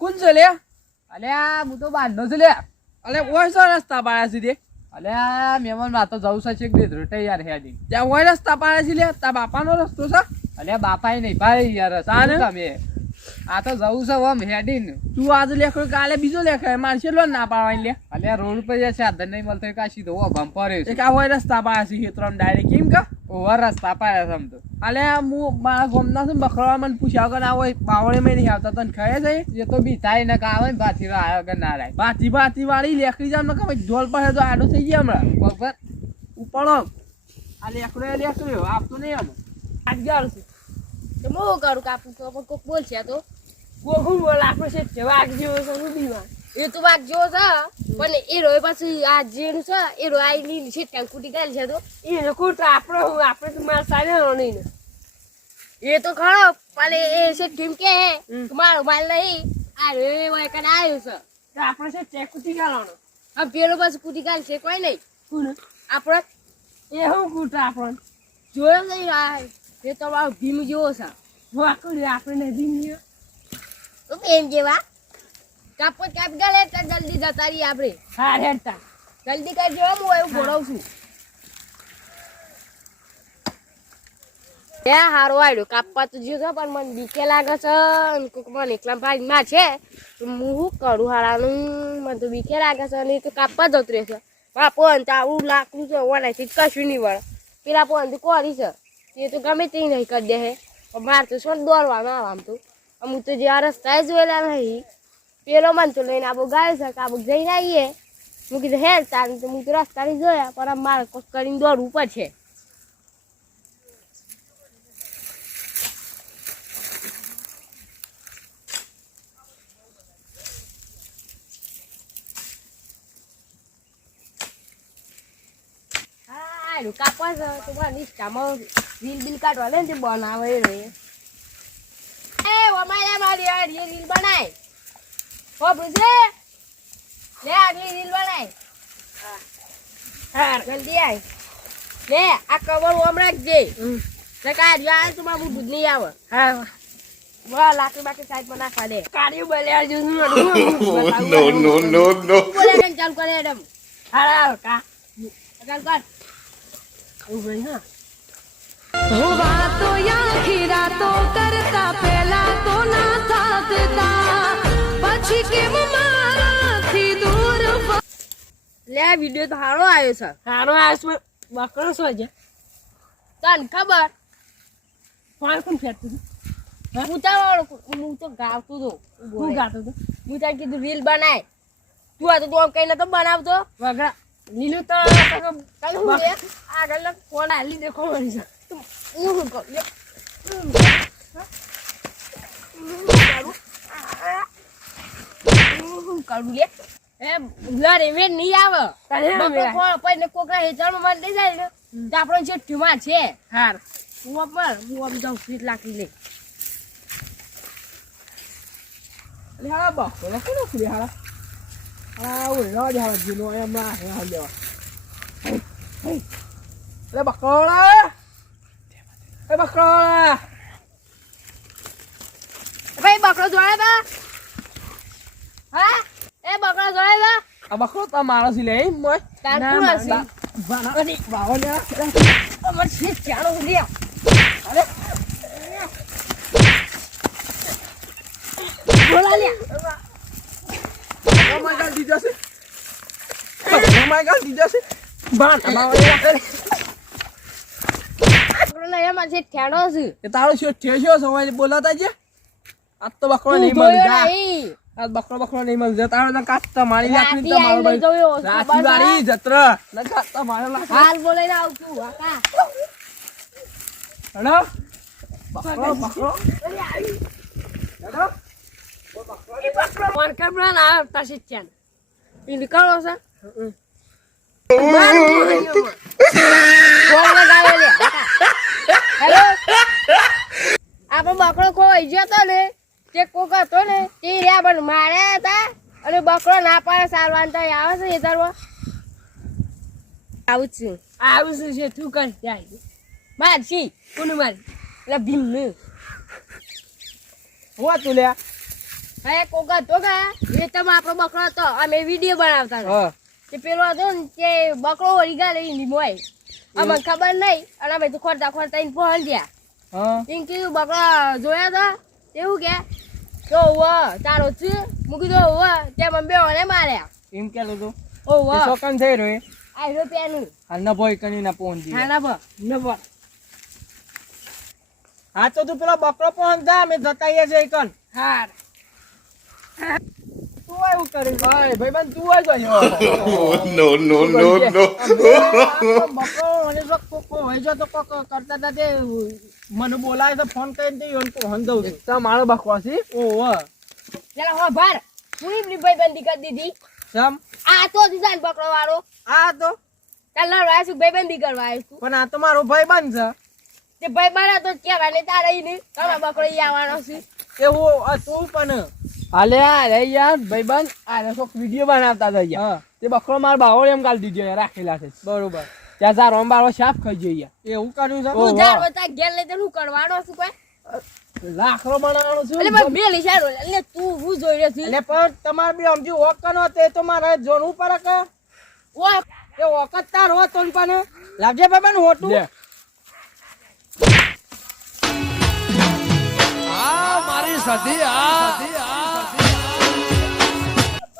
કોણ છે લે? અલ્યા હું તો બાંધનો છું લે. અલે ઓય સો રસ્તા પાડ્યા છે તે. અલ્યા મહેમાન માં તો જવું છે ચેક દે રોટે યાર હેડી. ત્યાં ઓય રસ્તા પાડ્યા છે લે. તા બાપાનો રસ્તો છે? અલ્યા બાપાએ નહીં ભાઈ યાર તાને? તમે આ તો જવું છે ઓમ હેડી ને. તું આજે લેખો કાલે બીજો લેખે માર છેલ્લો ના પાડવાની લે. અલ્યા રોડ પર જે સાધન નહીં મળતો કાશી તો ઓ ભંપરે છે. એક આ ઓય રસ્તા પાડ્યા છે હેતરમ ડાયરેક્ટ કેમ કા? ઓવર રસ્તા પાડ્યા સમ તો. અલે હું મારા ગોમના છે બકરા મને પૂછ્યા કે ના હોય બાવળે મેં નહીં આવતા તને ખાય છે એ તો બી થાય ને કાવે ને બાથી આવ્યો કે ના રાય બાતી વાળી લેકડી જામ ને કે ઢોલ પાસે તો આડો થઈ ગયા હમણાં બબર ઉપાડો આ લેકડો આપતો નહીં આમ આજ ગયો છે તો હું કરું કાપું તો પણ કોક બોલશે તો કોક બોલ આપણે છે વાઘ જેવો છે શું બીવા એ તો વાઘ જેવો છે પણ એ રોય પાછું આ જેનું છે એ રોય આઈ છે ત્યાં કુટી ગાલ છે તો એ કુટ આપણે તો માર સારે નહીં ને એ તો ખરો પણ એ છે ટીમ કે મારો માલ નહીં આ રે હોય કને આવ્યો છે તો આપણે છે ચેક કુટી ગાલવાનો આ પેલો પાછું કુટી ગાલ છે કોઈ નહીં કોણ આપણે એ હું કુટ આપણે જોયો નહીં આ એ તો મારો ભીમ જેવો છે વાકડી આપણે ભીમ તો એમ જેવા કાપો કાપ ગલે તો જલ્દી જતા રહી આપણે હા હેડતા જલ્દી કરજો હું એવું બોલાવું છું એ હારો આવ્યો કાપવા તો જ્યો છે પણ મને બીકે લાગે છે અને કોક મને એકલા ભાગમાં છે હું શું કરું હારાનું મને તો બીકે લાગે છે અને તો કાપવા જતું રહેશે આ પોન તો આવું લાકડું છે ઓનાથી કશું નહીં વળે પેલા પોન તો કોરી છે એ તો ગમે તે નહીં કરી દે હે મારે તો શું દોડવાનું આવે આમ તો અમુક તો જે આ રસ્તા જોયેલા નહીં પેલો મન તો લઈને આબો ગાય છે કે આબો જઈને આવીએ હું કીધું હેરતા તો હું તો રસ્તા નહીં જોયા પણ મારે કોક કરીને દોડવું પડશે કાપવા છે તો મારા નિષ્ઠામાં રીલ બિલ કાઢવા લે ને તે બનાવે એ અમારે મારી રીલ બનાય હો বুঝે લે આગલી રીલ બનાય હા જલ્દી આય લે આ કવર ઓમ રાખજે સકા યાર તું મારું દૂધ નહીં આવે હા વાહ લાકડી બાકી સાઈડમાં નાખવા દે કાઢી બોલ્યા જો નો બોલે કે ચાલ કરે એડમ હારા કા ચાલ કર ઉભઈ હા વાતો યા ખીરાતો કરતા પેલા તો ના થાકતા પછી કેમ મારાથી દૂર લે વિડિયો તો હારો આવ્યો છે હારો આવ્યો છે બકરો છો છે તને ખબર ફોન કોણ ફેરતું હું તો ગાવતો તો હું ગાતો તો હું તાર કીધું રીલ બનાય તું આ તો તું કઈ નતો બનાવતો વગડા લીલું તો આગળ ફોન આલી દેખો મળી છે હું કહું કાઢું લે એ લરે મે નહીં આવે તને કોકરા હેચાણમાં મન દઈ જાય ને તો આપણો જેઠીમાં છે હાર હું આમ જાઉં સ્વીટ લાખી લે અલે હાલા બકરો કોનો ખુલે હાલા આ ઓય નો જ હાલ જીનો એમ ના હે હાલ દેવા અલે બકરો એ બકરો ભાઈ બકરો જોડે બા હા એ બકરો જોડે બા આ બકરો તમારો છે લે મોય તાર કોણ હશે બાવાની બાવને અમાર છે ચાલો લે અરે બોલા લે ઓ માય ગોડ દીધા છે ઓ માય ગોડ દીધા છે બાન બાવને એમાં છે ઠેડો છે એ તારો શો ઠેશો સમય બોલાતા છે આ તો બકરો નહીં મળતા આ બકરો નહીં મળતા તારો ના કાચતા મારી નાખી તો મારો ભાઈ રાતી વાળી જત્ર ના કાચતા મારો લાખ હાલ બોલે ના આવતું કાકા હેડો બકરો હેડો કોણ કેમરા ના આવતા છે ચેન ઈ નીકળો છે હેલો આપણો બકરો ખોઈ જતો ને તે કોક હતો ને તે રહ્યા પણ માર્યા હતા અને બકરો ના પાડે સારવાન તો આવે છે એ તરવા આવું છે તું કર જાય મારશી કોનું મારી એટલે ભીમ ને હું તું લે હા કોક હતો કે એ તમે આપણો બકરો હતો અમે વિડીયો બનાવતા હતા. હા તે પેલો હતો ને તે બકરો વળી ગયા લઈને મોય અમને ખબર નહીં અને અમે તો ખોરતા ખોરતા એને પહોંચ્યા હા એમ કીધું બકરા જોયા હતા એવું કે તો તારો છે મૂકી દો તે મને બેવાને માર્યા એમ કેલું તું ઓવ એ શોકન થઈ રહ્યો આ રૂપિયાનું હાલ ન ભોય કની ના પહોંચી હા ના ભ હા તો તું પેલો બકરો પહોંચ જા અમે જતા આવીએ છે એકન હા તું એવું કર્યું ભાઈ ભાઈબંધ તું જ ગયો No, no, no, no. બકરો મને જો કોકો હોય જો તો કોક કરતા હતા તે મને બોલાય તો ફોન કરીને તે યોન પહોંચ દઉં છું તો મારો બકરો છે ઓહ ચાલો હો ભાર હું એમની ભાઈબંધી કરી દીધી સમ આ તો દીધાન બકરો વાળો આ તો ચાલ લડવા છું ભાઈબંધી કરવા આવ્યો છું પણ આ તો મારો ભાઈબંધ છે તે ભાઈ મારા તો કહેવાય ને તારે ઈ નહીં તમારો બકરો ઈ આવવાનો છે એવું આ તું પણ હાલે અરે યાર ભાઈબંધ આ તો વિડિયો બનાવતા હતા યાર તે બકરો માર બાવળ એમ કાલ દીધો યાર રાખેલા છે બરોબર ત્યાં જા રોમબાળો સાફ ખાઈ જઈએ એવું કર્યું છે તું જાર બતા ઘેર લઈ હું કરવાનો છું કોઈ લાખરો બનાવવાનો છું એટલે પણ બે લીસાડો એટલે તું હું જોઈ રહ્યો છું એટલે પણ તમાર બી સમજી ઓકનો તે તો મારે જોવું પડે કે ઓ એ વખત તાર હો તો પણ લાવજે ભાઈબંધ હોટું આ મારી સધી આ